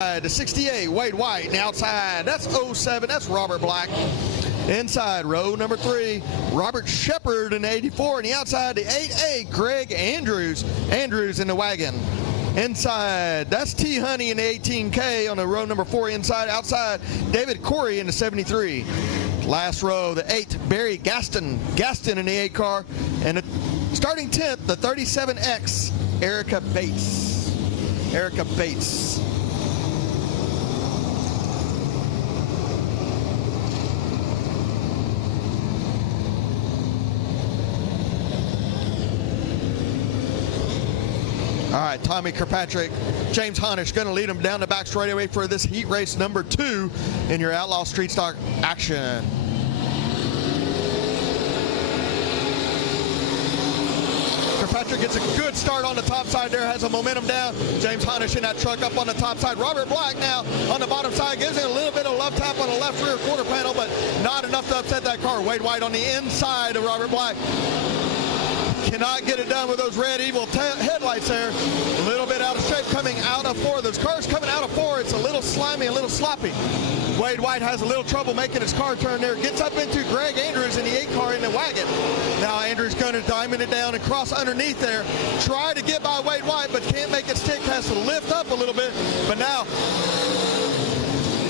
The 68, Wade White, and the outside, that's 07, that's Robert Black. Inside, row number 3, Robert Shepard in the 84, and the outside, the 8A, Greg Andrews. Andrews in the wagon. Inside, that's T. Honey in the 18K on the row number 4 inside. Outside, David Corey in the 73. Last row, the 8, Barry Gaston in the 8 car. And the starting 10th, the 37X, Erica Bates. Erica Bates. All right, Tommy Kirkpatrick, James Honish going to lead him down the back straightaway for this heat race number 2 in your Outlaw Street Stock action. Kirkpatrick gets a good start on the top side there, has a momentum down. James Honish in that truck up on the top side. Robert Black now on the bottom side, gives it a little bit of love tap on the left rear quarter panel, but not enough to upset that car. Wade White on the inside of Robert Black. Cannot get it done with those red evil headlights there. A little bit out of shape coming out of 4. Those cars coming out of 4, it's a little slimy, a little sloppy. Wade White has a little trouble making his car turn there. Gets up into Greg Andrews in the 8 car in the wagon. Now Andrews going to diamond it down and cross underneath there. Try to get by Wade White, but can't make it stick. Has to lift up a little bit. But now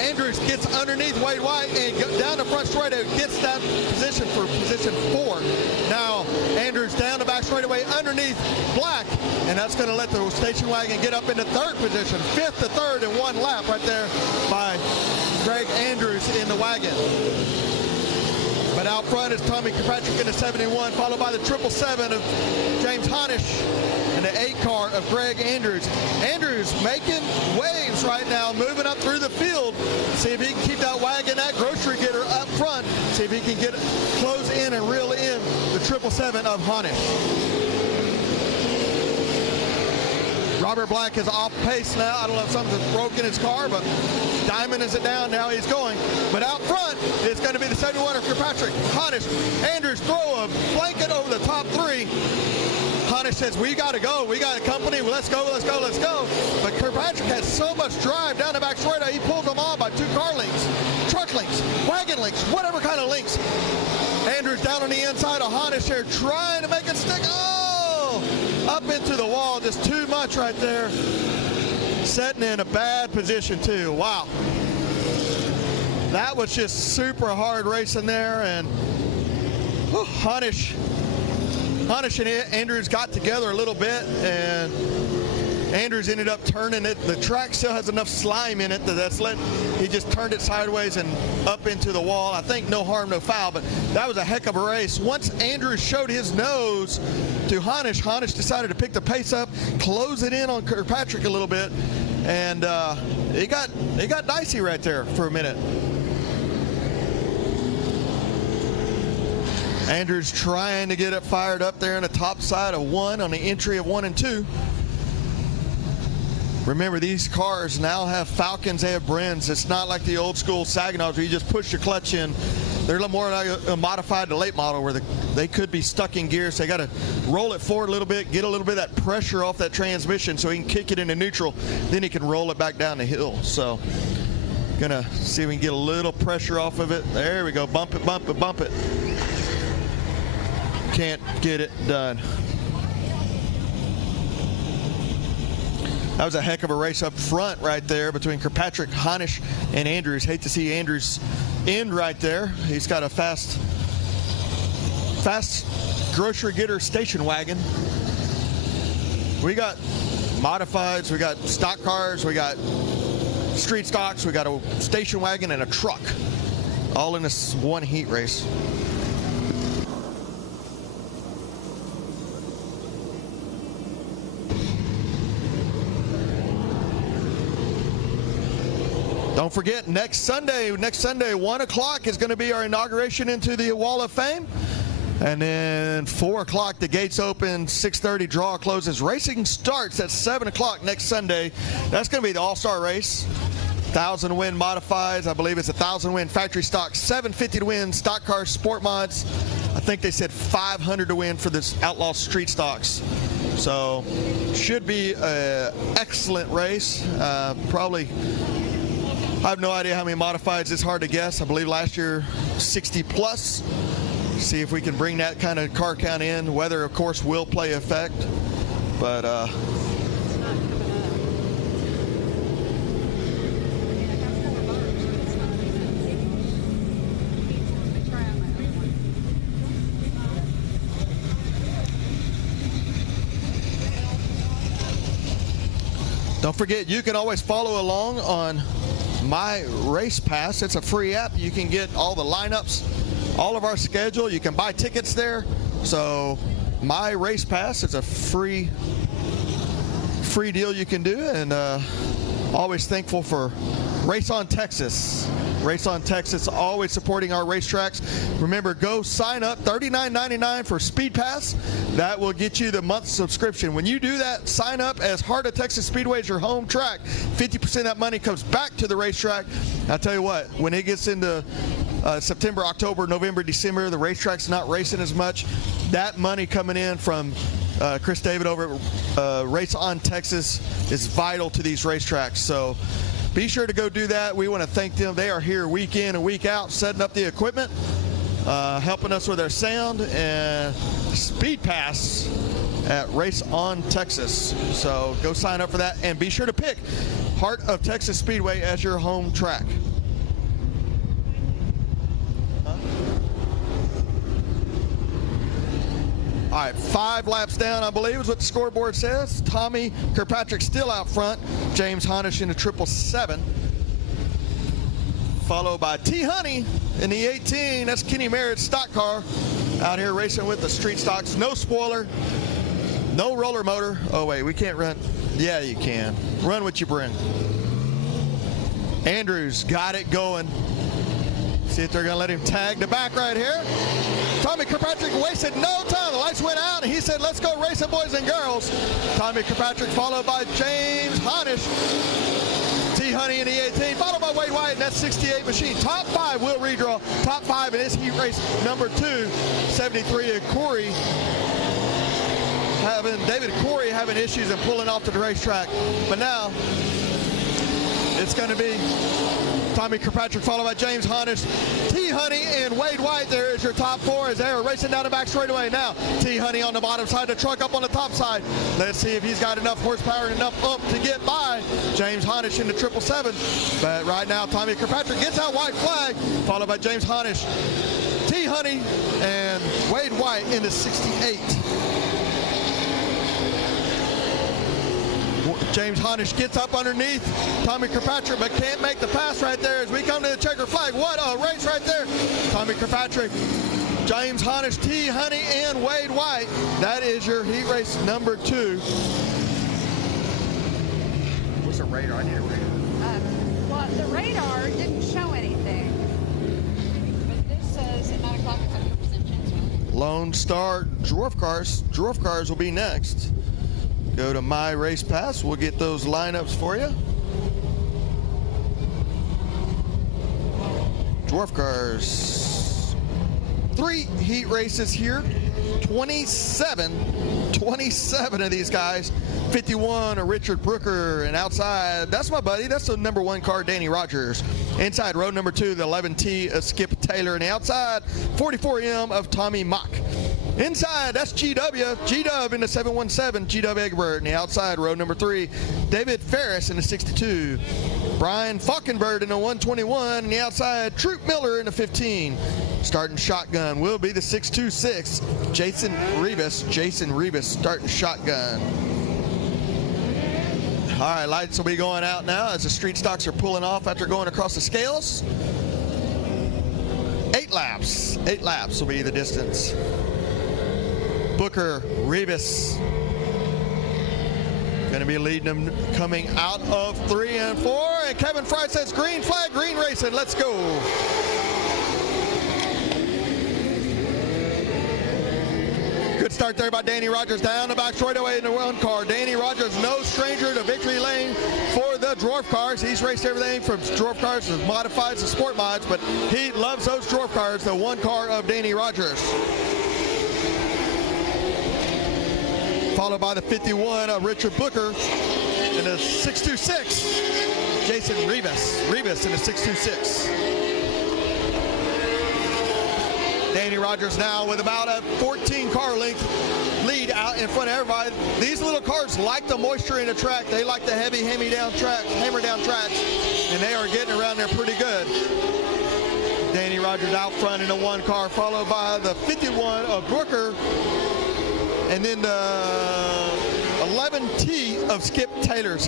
Andrews gets underneath Wade White and down the front straightaway, gets that position for position 4. Now Andrews down the back straightaway underneath Black, and that's going to let the station wagon get up into 3rd position. 5th to 3rd in 1 lap right there by Greg Andrews in the wagon. But out front is Tommy Kirkpatrick in the 71, followed by the 777 of James Honish and the 8 car of Greg Andrews. Andrews making waves right now, moving up through the field. See if he can keep that wagon, that grocery getter up front. See if he can get it, close in and reel in the 777 of Honish. Robert Black is off pace now. I don't know if something's broken in his car, but diamond is it down, now he's going. But out front, it's going to be the 71 of Kirkpatrick. Honish, Andrews throw a blanket over the top 3. Honish says, we got to go. We got a company. Let's go, let's go, let's go. But Kirkpatrick has so much drive down the back straightaway. He pulled them all by 2 car links, truck links, wagon links, whatever kind of links. Andrews down on the inside of Honish here, trying to make it stick. Oh! Up into the wall, just too much right there. Setting in a bad position too. Wow. That was just super hard racing there, and Honish and Andrews got together a little bit, and Andrews ended up turning it. The track still has enough slime in it he just turned it sideways and up into the wall. I think no harm, no foul, but that was a heck of a race. Once Andrews showed his nose to Honish, Honish decided to pick the pace up, close it in on Kirkpatrick a little bit, and it got dicey right there for a minute. Andrews trying to get it fired up there on the top side of 1 on the entry of 1 and 2. Remember, these cars now have Falcons, they have Brens. It's not like the old school Saginaws where you just push your clutch in. They're a little more like a modified to late model where they could be stuck in gear. So they got to roll it forward a little bit, get a little bit of that pressure off that transmission so he can kick it into neutral. Then he can roll it back down the hill. So gonna see if we can get a little pressure off of it. There we go, bump it, bump it, bump it. Can't get it done. That was a heck of a race up front right there between Kirkpatrick, Honish, and Andrews. Hate to see Andrews end right there. He's got a fast grocery getter station wagon. We got modifieds, we got stock cars, we got street stocks, we got a station wagon and a truck, all in this one heat race. Don't forget, next Sunday, 1 o'clock is going to be our inauguration into the Wall of Fame. And then 4 o'clock, the gates open, 6:30 draw closes. Racing starts at 7 o'clock next Sunday. That's going to be the all-star race. 1,000 to win modifieds. I believe it's 1,000 to win factory stock, 750 to win stock cars, sport mods. I think they said 500 to win for this Outlaw Street Stocks. So should be an excellent race. Probably, I have no idea how many modifieds. It's hard to guess. I believe last year 60 plus. See if we can bring that kind of car count in. Weather, of course, will play effect, but don't forget, you can always follow along on My Race Pass. It's a free app. You can get all the lineups, all of our schedule. You can buy tickets there. So My Race Pass, it's a free deal you can do. And always thankful for Race on Texas. Race on Texas, always supporting our racetracks. Remember, go sign up, $39.99 for SpeedPass. That will get you the month subscription. When you do that, sign up as Heart of Texas Speedway as your home track. 50% of that money comes back to the racetrack. I'll tell you what, when it gets into September, October, November, December, the racetrack's not racing as much. That money coming in from Chris David over at Race on Texas is vital to these racetracks. So be sure to go do that. We want to thank them. They are here week in and week out, setting up the equipment, helping us with our sound, and SpeedPass at Race on Texas. So go sign up for that, and be sure to pick Heart of Texas Speedway as your home track. All right, 5 laps down, I believe is what the scoreboard says. Tommy Kirkpatrick still out front. James Honish in the 777. Followed by T. Honey in the 18. That's Kenny Merritt's stock car out here racing with the street stocks. No spoiler, no roller motor. Oh, wait, we can't run. Yeah, you can. Run what you bring. Andrews got it going. See if they're going to let him tag the back right here. Tommy Kirkpatrick wasted no time. The lights went out, and he said, let's go racing, boys and girls. Tommy Kirkpatrick followed by James Honish. T. Honey in the 18, followed by Wade White in that 68 machine. Top 5 will redraw. Top 5 in his heat race number 2, 73. And David Corey having issues and pulling off to the racetrack. But now it's going to be Tommy Kirkpatrick followed by James Honish, T. Honey, and Wade White. There is your top 4 as they are racing down the back straightaway. Now T. Honey on the bottom side, the truck up on the top side. Let's see if he's got enough horsepower and enough oomph to get by James Honish in the 777. But right now Tommy Kirkpatrick gets that white flag, followed by James Honish, T. Honey, and Wade White in the 68. James Honish gets up underneath Tommy Kirkpatrick, but can't make the pass right there as we come to the checker flag. What a race right there. Tommy Kirkpatrick, James Honish, T. Honey, and Wade White. That is your heat race number 2. What's the radar? I need a radar. Well, the radar didn't show anything. But this says at 9 o'clock it's 100% chance. Lone Star Dwarf cars. Dwarf cars will be next. Go to My Race Pass. We'll get those lineups for you. Dwarf cars. 3 heat races here. 27 of these guys. 51 are Richard Brooker, and outside, that's my buddy. That's the number 1 car, Danny Rogers. Inside, row number 2, the 11T of Skip Taylor, and the outside, 44M of Tommy Mock. Inside, that's G-Dub in the 717, G-Dub Egbert. And the outside, row number 3, David Ferris in the 62. Brian Falkenberg in the 121. And the outside, Troop Miller in the 15. Starting shotgun will be the 626, Jason Rebus starting shotgun. All right, lights will be going out now as the street stocks are pulling off after going across the scales. 8 laps. 8 laps will be the distance. Booker, Rebus, going to be leading them coming out of 3 and 4. And Kevin Fry says green flag, green racing. Let's go. Good start there by Danny Rogers down the back straightaway in the 1 car. Danny Rogers, no stranger to victory lane for the Dwarf cars. He's raced everything from Dwarf cars to modifieds to sport mods, but he loves those Dwarf cars, the 1 car of Danny Rogers. followed by the 51 of Richard Booker, and the 626, Jason Rivas in the 626. Danny Rogers now with about a 14 car length lead out in front of everybody. These little cars like the moisture in the track. They like the heavy hammer down tracks, and they are getting around there pretty good. Danny Rogers out front in the 1 car, followed by the 51 of Brooker, and then the 11T of Skip Taylor.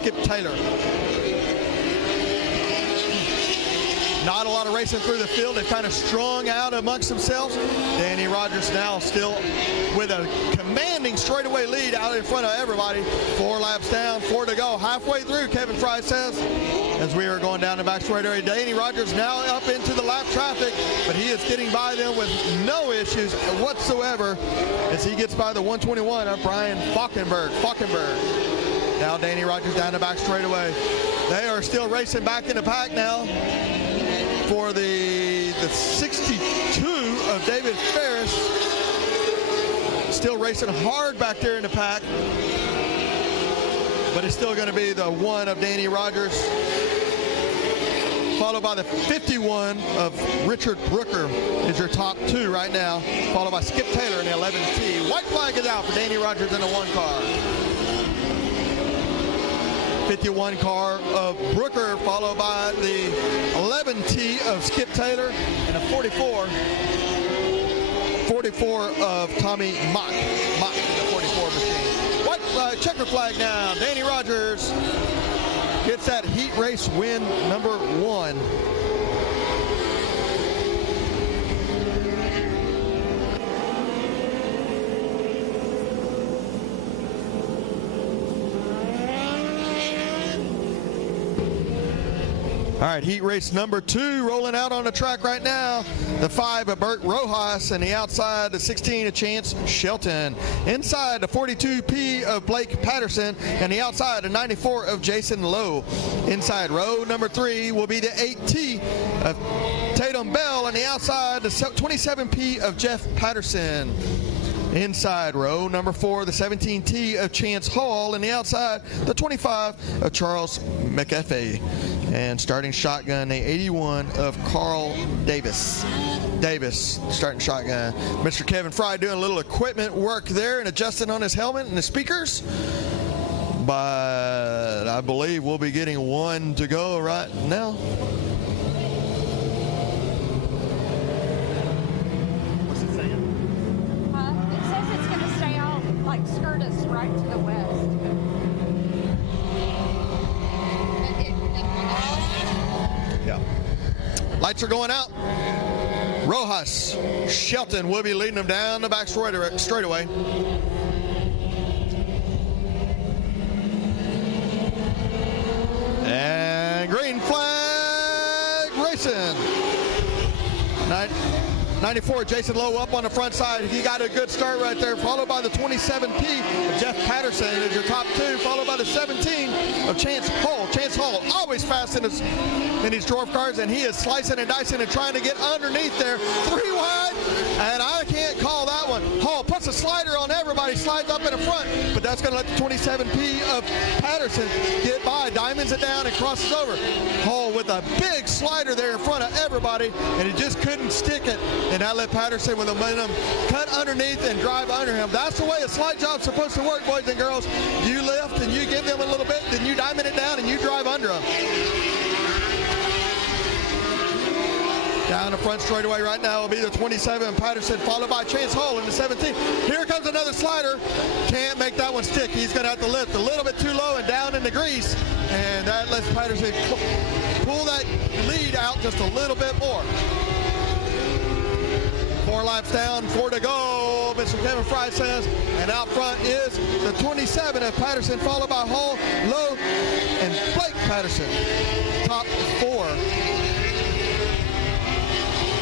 Not a lot of racing through the field. They're kind of strung out amongst themselves. Danny Rogers now still with a commanding straightaway lead out in front of everybody. 4 laps down, 4 to go. Halfway through, Kevin Fry says, as we are going down the back straightaway. Danny Rogers now up into the lap traffic, but he is getting by them with no issues whatsoever as he gets by the 121 of Brian Falkenberg. Now Danny Rogers down the back straightaway. They are still racing back in the pack now for the 62 of David Ferris. Still racing hard back there in the pack, but it's still going to be the 1 of Danny Rogers, followed by the 51 of Richard Brooker is your top 2 right now, followed by Skip Taylor in the 11T. White flag is out for Danny Rogers in the 1 car. 51 car of Brooker, followed by the 11T of Skip Taylor, and a 44 of Tommy Mock in the 44 machine. White flag, checker flag now. Danny Rogers gets that heat race win number 1. All right, heat race number 2 rolling out on the track right now. The 5 of Bert Rojas, and the outside, the 16 of Chance Shelton. Inside, the 42P of Blake Patterson, and the outside, the 94 of Jason Lowe. Inside row number 3 will be the 8T of Tatum Bell, and the outside, the 27P of Jeff Patterson. Inside row number 4, the 17T of Chance Hall, and the outside, the 25 of Charles McAfee. And starting shotgun, the 81 of Carl Davis starting shotgun. Mr. Kevin Fry doing a little equipment work there and adjusting on his helmet and the speakers. But I believe we'll be getting 1 to go right now. What's it saying? It says it's going to stay out, like skirt us right to the west. Yeah. Lights are going out. Rojas, Shelton will be leading them down the back straightaway. And green flag racing. 94, Jason Lowe up on the front side. He got a good start right there, followed by the 27P of Jeff Patterson is your top 2, followed by the 17 of Chance Hall. Chance Hall always fast in these dwarf cars, and he is slicing and dicing and trying to get underneath there. 3 wide, and I can't call that one. Hall puts a slider on everybody, slides up in the front, but that's going to let the 27P of Patterson get by, diamonds it down and crosses over. Hall with a big slider there in front of everybody, and he just couldn't stick it. And that let Patterson with the momentum cut underneath and drive under him. That's the way a slide job's supposed to work, boys and girls. You lift and you give them a little bit, then you diamond it down and you drive under them. Down the front straightaway right now will be the 27 Patterson, followed by Chance Hall in the 17. Here comes another slider. Can't make that one stick. He's going to have to lift a little bit too low and down in the grease. And that lets Patterson pull that lead out just a little bit more. 4 laps down, 4 to go, Mr. Kevin Fry says. And out front is the 27 of Patterson, followed by Hall, Lowe, and Blake Patterson. Top 4.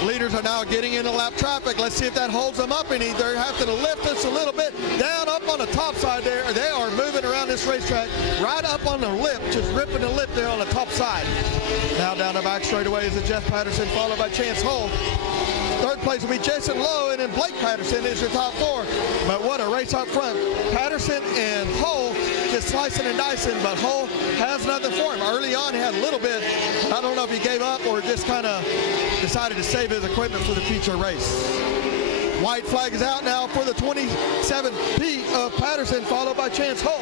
Leaders are now getting into lap traffic. Let's see if that holds them up any. They're having to lift this a little bit down up on the top side there. They are moving around this racetrack right up on the lip, just ripping the lip there on the top side. Now down the back straightaway is the Jeff Patterson, followed by Chance Hall. Third place will be Jason Lowe, and then Blake Patterson is your top 4. But what a race up front. Patterson and Hull just slicing and dicing, but Hull has nothing for him. Early on, he had a little bit. I don't know if he gave up or just kind of decided to save his equipment for the future race. White flag is out now for the 27P of Patterson, followed by Chance Hull.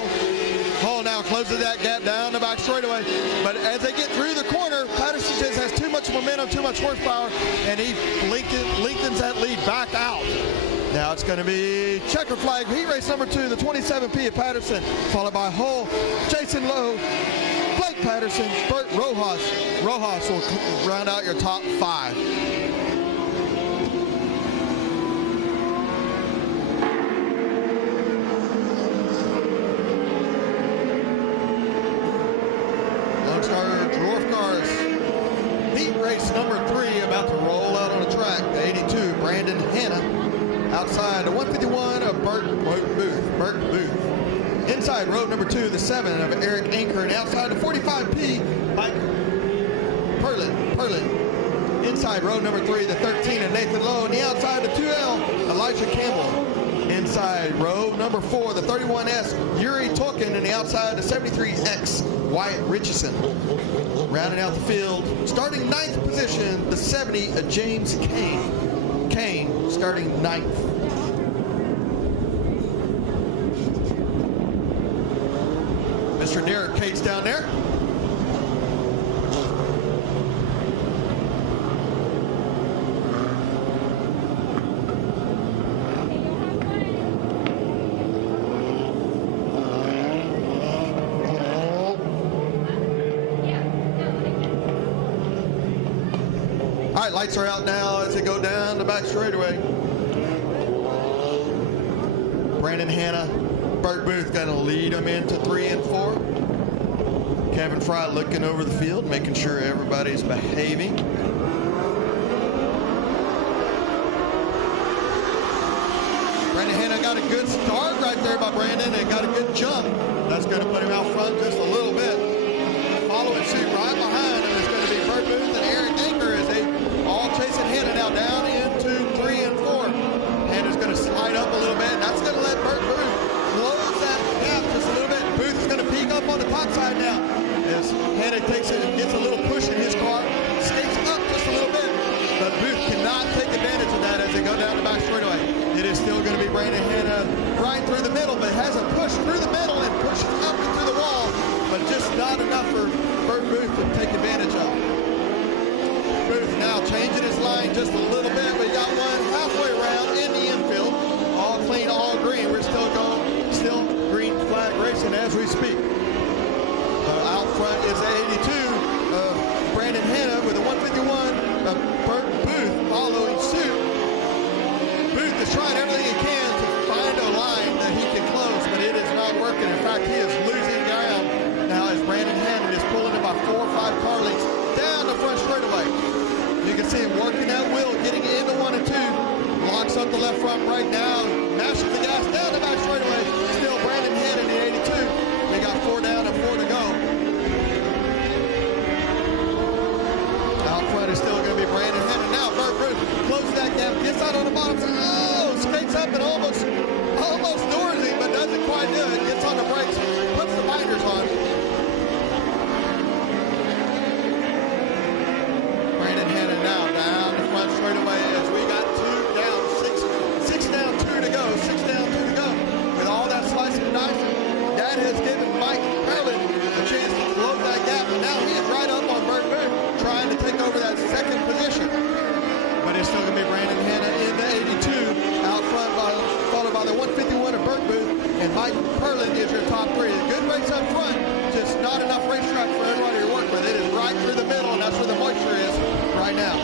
Hull now closes that gap down the back straightaway. But as they get through the corner, Patterson just has too much momentum, too much horsepower, and he lengthens that lead back out. Now it's going to be checker flag, heat race number 2, the 27P of Patterson, followed by Hull, Jason Lowe, Blake Patterson, Bert Rojas. Rojas will round out your top 5. Dwarf cars, heat race number 3 about to roll out on the track. The 82, Brandon Hanna, outside the 151 of Bert Booth. Inside row number 2, the 7 of Eric Anker, and outside the 45P, Mike Perlin. Inside row number 3, the 13 of Nathan Lowe, and the outside the 2L, Elijah Campbell. Inside row number 4, the 31S, Yuri Tolkien, and the outside the 73X, Wyatt Richardson. Rounding out the field, starting 9th position, the 70 of James Kane. Kane starting 9th. Mr. Derek Cates down there. All right, lights are out now as they go down the back straightaway. Brandon Hanna, Bert Booth going to lead them into 3 and 4. Kevin Fry looking over the field, making sure everybody's behaving. Brandon Hanna got a good start right there by Brandon and got a good jump. That's going to put him out front just a little bit. Following suit right behind him is going to be Bert Booth and Eric Anker as they all chasing Hanna now down into 3 and 4. Hanna's going to slide up a little bit, and that's going to let Bert Booth close that gap just a little bit. Booth is going to peek up on the top side now as Hanna takes it and gets a little push in his car, skates up just a little bit, but Booth cannot take advantage of that as they go down the back straightaway. It is still going to be Brandon Hanna right through the middle, but has a push through the middle and pushes up and through the wall, but just not enough for Bert Booth to take advantage of. Booth now changing his line just a little bit. We got one halfway around in the infield. All clean, all green. We're still going, still green flag racing as we speak. Out front is the 82 of Brandon Hanna with a 151 of Bert Booth following suit. Booth is trying everything he can to find a line that he can close, but it is not working. In fact, he is losing ground now as Brandon Hanna is pulling about 4 or 5 car lengths down the front straightaway. You can see him working that wheel, getting into 1 and 2. Locks up the left front right now, mashes the gas down the back straightaway. Still Brandon Hanna in the 82. They got 4 down and 4 to go. Out front is still going to be Brandon Hanna. Now Bert Booth closes that gap, gets out on the bottom, skates up and almost doors him, but doesn't quite do it. Gets on the brakes, puts the binders on. Brandon Hanna now down the front straightaway as we got 2 down, 6 down, 2 to go, 6 down, 2 to go. With all that slicing and dicing, that has given Mike Perlin a chance to close that gap, and now he is right up on Bert Booth, trying to take over that 2nd position. But it's still going to be Brandon Hanna in the 82, out front, followed by the 151 of Bert Booth, and Mike Perlin is your top 3. A good race up front, just not enough racetrack for everybody to work with. It is right through the middle, and that's where the moisture is right now.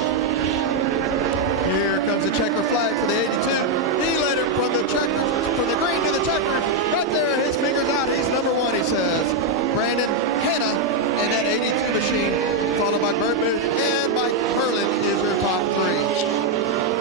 Here comes the checker flag for the 82. He led it from the checker, from the green to the checker. Right there, his fingers out. He's